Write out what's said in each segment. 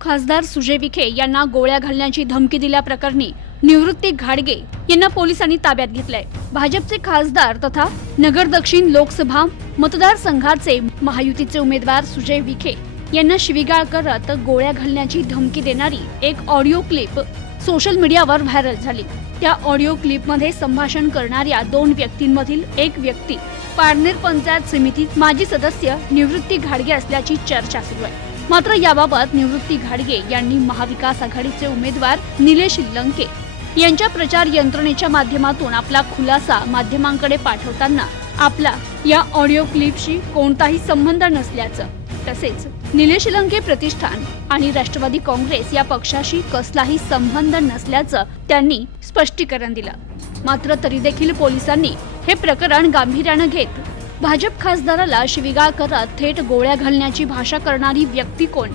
खासदार सुजय विखे यांना गोळ्या घालण्याची धमकी दिल्याप्रकरणी निवृत्ती घाडगे यांना पोलिसांनी ताब्यात घेतलंय. भाजपचे खासदार तथा नगर दक्षिण लोकसभा मतदारसंघाचे महायुतीचे उमेदवार सुजय विखे यांना शिवीगाळ करत गोळ्या घालण्याची धमकी देणारी एक ऑडिओ क्लिप सोशल मीडियावर व्हायरल झाली. त्या ऑडिओ क्लिपमध्ये संभाषण करणाऱ्या दोन व्यक्तींमधील एक व्यक्ती पारनेर पंचायत समितीत माजी सदस्य निवृत्ती घाडगे असल्याची चर्चा सुरू आहे. मात्र याबाबत निवृत्ती घाडगे यांनी महाविकास आघाडीचे उमेदवार निलेश लंके यांच्या प्रचार यंत्रणेच्या माध्यमातून आपला खुलासा माध्यमांकडे पाठवताना आपला या ऑडिओ क्लिपशी कोणताही संबंध नसल्याचं तसेच निलेश लंके प्रतिष्ठान आणि राष्ट्रवादी काँग्रेस या पक्षाशी कसलाही संबंध नसल्याचं त्यांनी स्पष्टीकरण दिलं. मात्र तरी देखील पोलिसांनी हे प्रकरण गांभीर्यानं घेत भाजप खासदाराला शिवीगाळ करत थेट गोळ्या घालण्याची भाषा करणारी व्यक्ती कोण?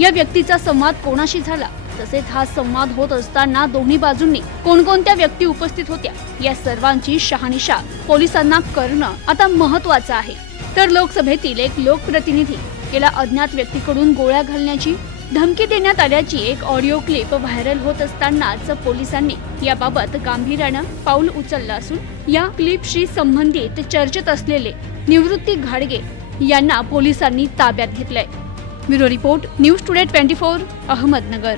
या व्यक्तीचा संवाद कोणाशी झाला? तसेच हा संवाद होत असताना दोन्ही बाजूंनी कोणकोणत्या व्यक्ती उपस्थित होत्या? या सर्वांची शहानिशा पोलिसांना करणं आता महत्वाचं आहे. तर लोकसभेतील एक लोकप्रतिनिधी गेल्या अज्ञात व्यक्तीकडून गोळ्या घालण्याची धमकी देण्यात आल्याची एक ऑडिओ क्लिप व्हायरल होत असतानाच पोलिसांनी याबाबत गांभीर्यानं पाऊल उचललं असून या क्लिपशी संबंधित चर्चेत असलेले निवृत्ती घाडगे यांना पोलिसांनी ताब्यात घेतलंय. Bureau report news today twenty four Ahmednagar.